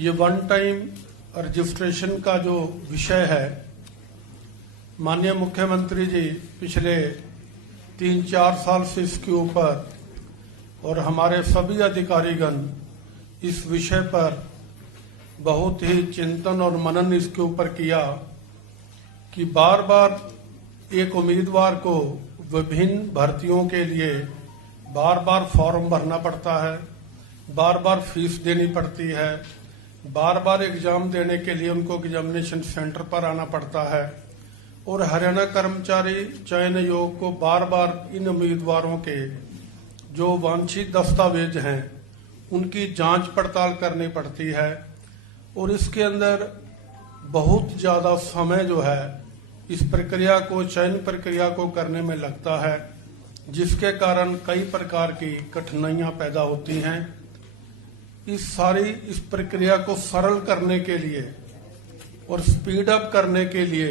ये one time registration का जो विषय है, माननीय मुख्यमंत्री जी पिछले 3-4 साल से इसके ऊपर और हमारे सभी अधिकारीगण इस विषय पर बहुत ही चिंतन और मनन इसके ऊपर किया कि बार बार एक उम्मीदवार को विभिन्न भर्तियों के लिए बार बार फॉर्म भरना पड़ता है, बार बार फीस देनी पड़ती है, बार बार एग्जाम देने के लिए उनको एग्जामिनेशन सेंटर पर आना पड़ता है और हरियाणा कर्मचारी चयन आयोग को बार बार इन उम्मीदवारों के जो वांछित दस्तावेज हैं उनकी जांच पड़ताल करनी पड़ती है और इसके अंदर बहुत ज्यादा समय जो है इस प्रक्रिया को, चयन प्रक्रिया को करने में लगता है, जिसके कारण कई प्रकार की कठिनाइयां पैदा होती हैं। इस प्रक्रिया को सरल करने के लिए और स्पीड अप करने के लिए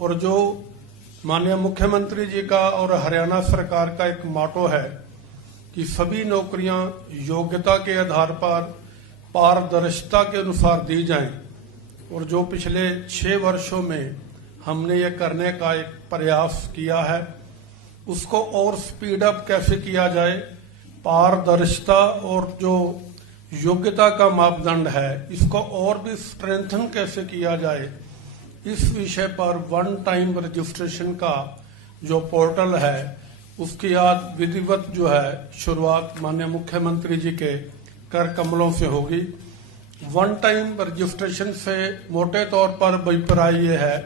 और जो माननीय मुख्यमंत्री जी का और हरियाणा सरकार का एक मोटो है कि सभी नौकरियां योग्यता के आधार पर पारदर्शिता के अनुसार दी जाएं और जो पिछले 6 वर्षों में हमने ये करने का एक प्रयास किया है, उसको और स्पीड अप कैसे किया जाए, पारदर्शिता और जो योग्यता का मापदंड है इसको और भी स्ट्रेंथन कैसे किया जाए, इस विषय पर वन टाइम रजिस्ट्रेशन का जो पोर्टल है उसकी आज विधिवत जो है शुरुआत माननीय मुख्यमंत्री जी के कर कमलों से होगी। वन टाइम रजिस्ट्रेशन से मोटे तौर पर अभिप्राय ये है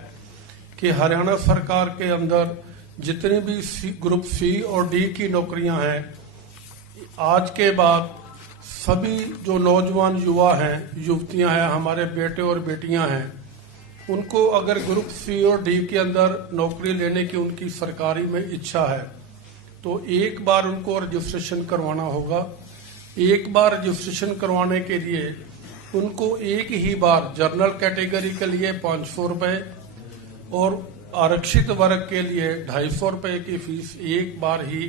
कि हरियाणा सरकार के अंदर जितनी भी ग्रुप सी और डी की नौकरियां हैं, आज के बाद सभी जो नौजवान युवा हैं, युवतियां हैं, हमारे बेटे और बेटियां हैं, उनको अगर ग्रुप सी और डी के अंदर नौकरी लेने की उनकी सरकारी में इच्छा है तो एक बार उनको रजिस्ट्रेशन करवाना होगा। एक बार रजिस्ट्रेशन करवाने के लिए उनको एक ही बार जनरल कैटेगरी के लिए 500 रुपए और आरक्षित वर्ग के लिए 250 रुपए की फीस एक बार ही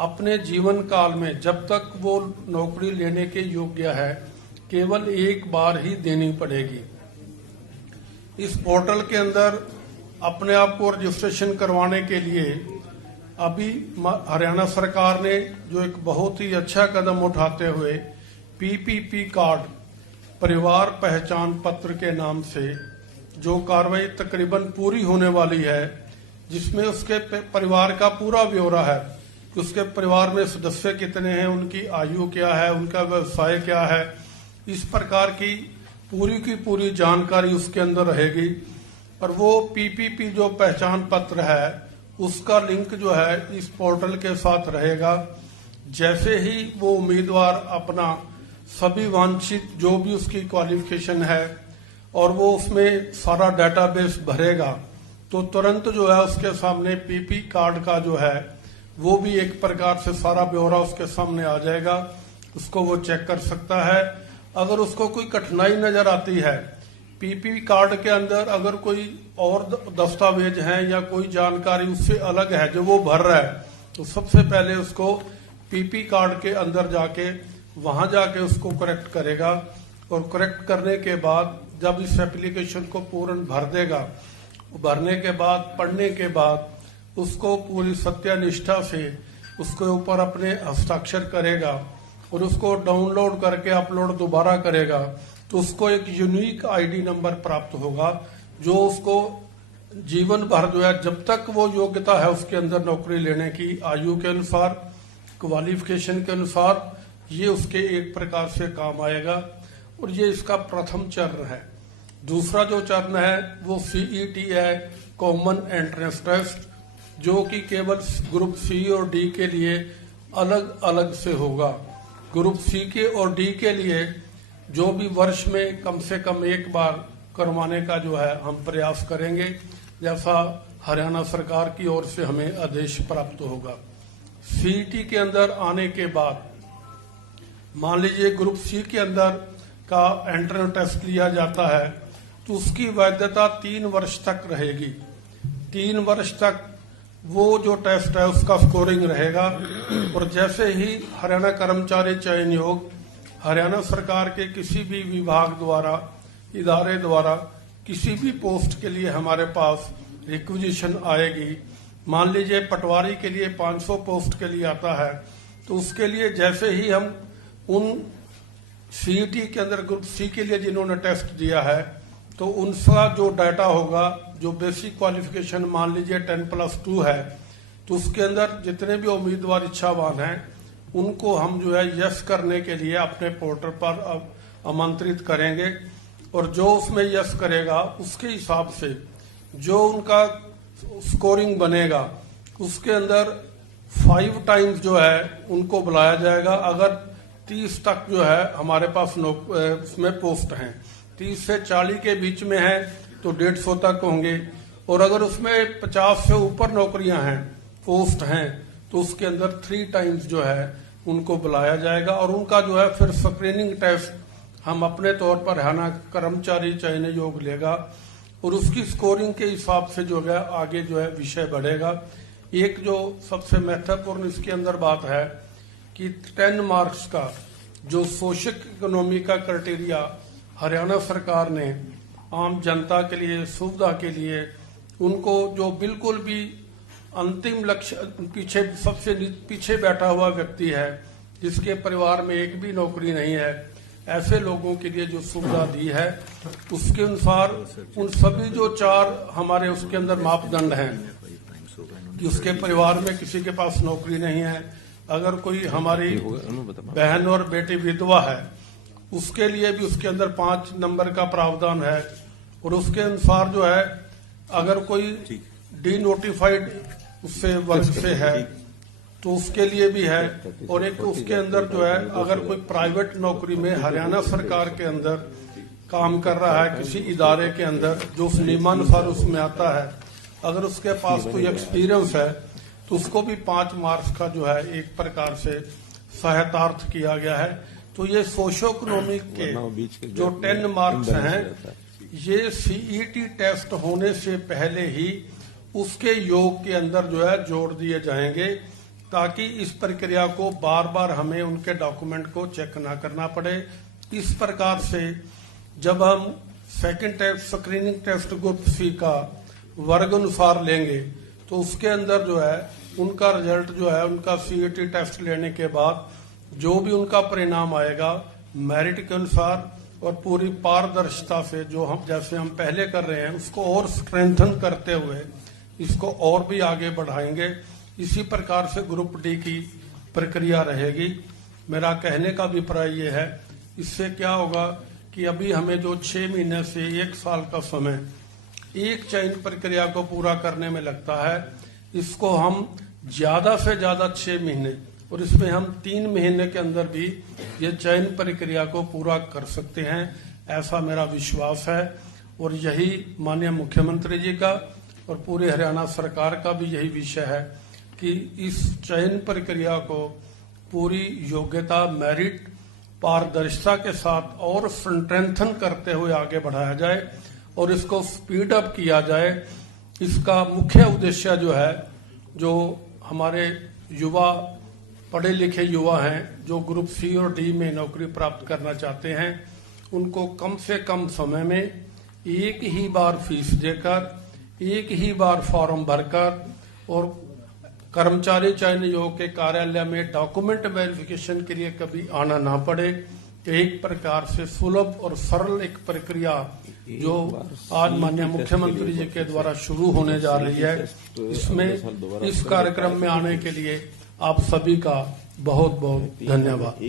अपने जीवन काल में जब तक वो नौकरी लेने के योग्य है केवल एक बार ही देनी पड़ेगी। इस पोर्टल के अंदर अपने आप को रजिस्ट्रेशन करवाने के लिए अभी हरियाणा सरकार ने जो एक बहुत ही अच्छा कदम उठाते हुए पीपीपी कार्ड, परिवार पहचान पत्र के नाम से जो कार्रवाई तकरीबन पूरी होने वाली है, जिसमें उसके परिवार का पूरा ब्यौरा है कि उसके परिवार में सदस्य कितने हैं, उनकी आयु क्या है, उनका व्यवसाय क्या है, इस प्रकार की पूरी जानकारी उसके अंदर रहेगी। और वो पीपीपी जो पहचान पत्र है उसका लिंक जो है इस पोर्टल के साथ रहेगा। जैसे ही वो उम्मीदवार अपना सभी वांछित जो भी उसकी क्वालिफिकेशन है और वो उसमें सारा डेटाबेस भरेगा तो तुरंत जो है उसके सामने पीपी कार्ड का जो है वो भी एक प्रकार से सारा ब्यौरा उसके सामने आ जाएगा, उसको वो चेक कर सकता है। अगर उसको कोई कठिनाई नजर आती है पीपी कार्ड के अंदर, अगर कोई और दस्तावेज हैं या कोई जानकारी उससे अलग है जो वो भर रहा है, तो सबसे पहले उसको पीपी कार्ड के अंदर जाके वहां जाके उसको करेक्ट करेगा और करेक्ट करने के बाद जब इस एप्लीकेशन को पूर्ण भर देगा, भरने के बाद पढ़ने के बाद उसको पूरी सत्यनिष्ठा से उसके ऊपर अपने हस्ताक्षर करेगा और उसको डाउनलोड करके अपलोड दोबारा करेगा तो उसको एक यूनिक आईडी नंबर प्राप्त होगा जो उसको जीवन भर जो है जब तक वो योग्यता है उसके अंदर नौकरी लेने की आयु के अनुसार, क्वालिफिकेशन के अनुसार ये उसके एक प्रकार से काम आएगा। और ये इसका प्रथम चरण है। दूसरा जो चरण है वो सीईटी है, कॉमन एंट्रेंस टेस्ट, जो कि केवल ग्रुप सी और डी के लिए अलग अलग से होगा। ग्रुप सी के और डी के लिए जो भी वर्ष में कम से कम एक बार करवाने का जो है हम प्रयास करेंगे, जैसा हरियाणा सरकार की ओर से हमें आदेश प्राप्त होगा। सीईटी के अंदर आने के बाद मान लीजिए ग्रुप सी के अंदर का एंट्रेंस टेस्ट लिया जाता है तो उसकी वैधता 3 वर्ष तक रहेगी। 3 वर्ष तक वो जो टेस्ट है उसका स्कोरिंग रहेगा और जैसे ही हरियाणा कर्मचारी चयन आयोग हरियाणा सरकार के किसी भी विभाग द्वारा, इदारे द्वारा किसी भी पोस्ट के लिए हमारे पास रिक्विजिशन आएगी, मान लीजिए पटवारी के लिए 500 पोस्ट के लिए आता है, तो उसके लिए जैसे ही हम उन सीईटी के अंदर ग्रुप सी के लिए जिन्होंने टेस्ट दिया है, तो उनका जो डाटा होगा, जो बेसिक क्वालिफिकेशन मान लीजिए 10+2 है, तो उसके अंदर जितने भी उम्मीदवार इच्छावान हैं उनको हम जो है यस करने के लिए अपने पोर्टल पर आमंत्रित करेंगे, और जो उसमें यस करेगा उसके हिसाब से जो उनका स्कोरिंग बनेगा उसके अंदर 5 टाइम्स जो है उनको बुलाया जाएगा। अगर 30 तक जो है हमारे पास उसमें पोस्ट हैं, 30 से 40 के बीच में है तो 150 तक होंगे, और अगर उसमें 50 से ऊपर नौकरियां हैं, पोस्ट हैं, तो उसके अंदर 3 टाइम्स जो है उनको बुलाया जाएगा, और उनका जो है फिर स्क्रीनिंग टेस्ट हम अपने तौर पर हरियाणा कर्मचारी चयन आयोग लेगा, और उसकी स्कोरिंग के हिसाब से जो है आगे जो है विषय बढ़ेगा। एक जो सबसे महत्वपूर्ण इसके अंदर बात है कि 10 मार्क्स का जो सोशियो इकोनॉमी का क्राइटेरिया हरियाणा सरकार ने आम जनता के लिए, सुविधा के लिए, उनको जो बिल्कुल भी अंतिम लक्ष्य पीछे सबसे पीछे बैठा हुआ व्यक्ति है, जिसके परिवार में एक भी नौकरी नहीं है, ऐसे लोगों के लिए जो सुविधा दी है, उसके अनुसार उन सभी जो 4 हमारे उसके अंदर मापदंड हैं कि उसके परिवार में किसी के पास नौकरी नहीं है, अगर कोई हमारी बहन और बेटी विधवा है उसके लिए भी उसके अंदर 5 नंबर का प्रावधान है, और उसके अनुसार जो है अगर कोई डीनोटिफाइड उससे वर्ग से है तो उसके लिए भी है, और एक उसके अंदर जो है अगर कोई प्राइवेट नौकरी में हरियाणा सरकार के अंदर काम कर रहा है किसी इदारे के अंदर जो उस नियमानुसार उसमें आता है, अगर उसके पास कोई एक्सपीरियंस है तो उसको भी 5 मार्क्स का जो है एक प्रकार से सहायतार्थ किया गया है। तो ये सोशियो इकोनॉमिक के जो 10 मार्क्स हैं, ये सीईटी टेस्ट होने से पहले ही उसके योग के अंदर जो है जोड़ दिए जाएंगे, ताकि इस प्रक्रिया को बार बार हमें उनके डॉक्यूमेंट को चेक ना करना पड़े। इस प्रकार से जब हम second test screening test group C का वर्ग अनुसार लेंगे तो उसके अंदर जो है उनका रिजल्ट जो है उनका सीईटी टेस्ट लेने के बाद जो भी उनका परिणाम आएगा मेरिट के अनुसार और पूरी पारदर्शिता से, जो हम जैसे हम पहले कर रहे हैं उसको और स्ट्रेंथन करते हुए इसको और भी आगे बढ़ाएंगे। इसी प्रकार से ग्रुप डी की प्रक्रिया रहेगी। मेरा कहने का अभिप्राय ये है, इससे क्या होगा कि अभी हमें जो 6 महीने से 1 साल का समय एक चयन प्रक्रिया को पूरा करने में लगता है, इसको हम ज्यादा से ज्यादा 6 महीने और इसमें हम 3 महीने के अंदर भी ये चयन प्रक्रिया को पूरा कर सकते हैं, ऐसा मेरा विश्वास है। और यही माननीय मुख्यमंत्री जी का और पूरे हरियाणा सरकार का भी यही विषय है कि इस चयन प्रक्रिया को पूरी योग्यता, मेरिट, पारदर्शिता के साथ और स्ट्रेंथन करते हुए आगे बढ़ाया जाए और इसको स्पीड अप किया जाए। इसका मुख्य उद्देश्य जो है, जो हमारे युवा पढ़े लिखे युवा हैं जो ग्रुप सी और डी में नौकरी प्राप्त करना चाहते हैं, उनको कम से कम समय में एक ही बार फीस देकर, एक ही बार फॉर्म भरकर और कर्मचारी चयन आयोग के कार्यालय में डॉक्यूमेंट वेरिफिकेशन के लिए कभी आना ना पड़े। एक प्रकार से सुलभ और सरल एक प्रक्रिया जो आज माननीय मुख्यमंत्री जी के द्वारा शुरू होने जा रही है, इसमें इस कार्यक्रम में आने के लिए आप सभी का बहुत बहुत धन्यवाद।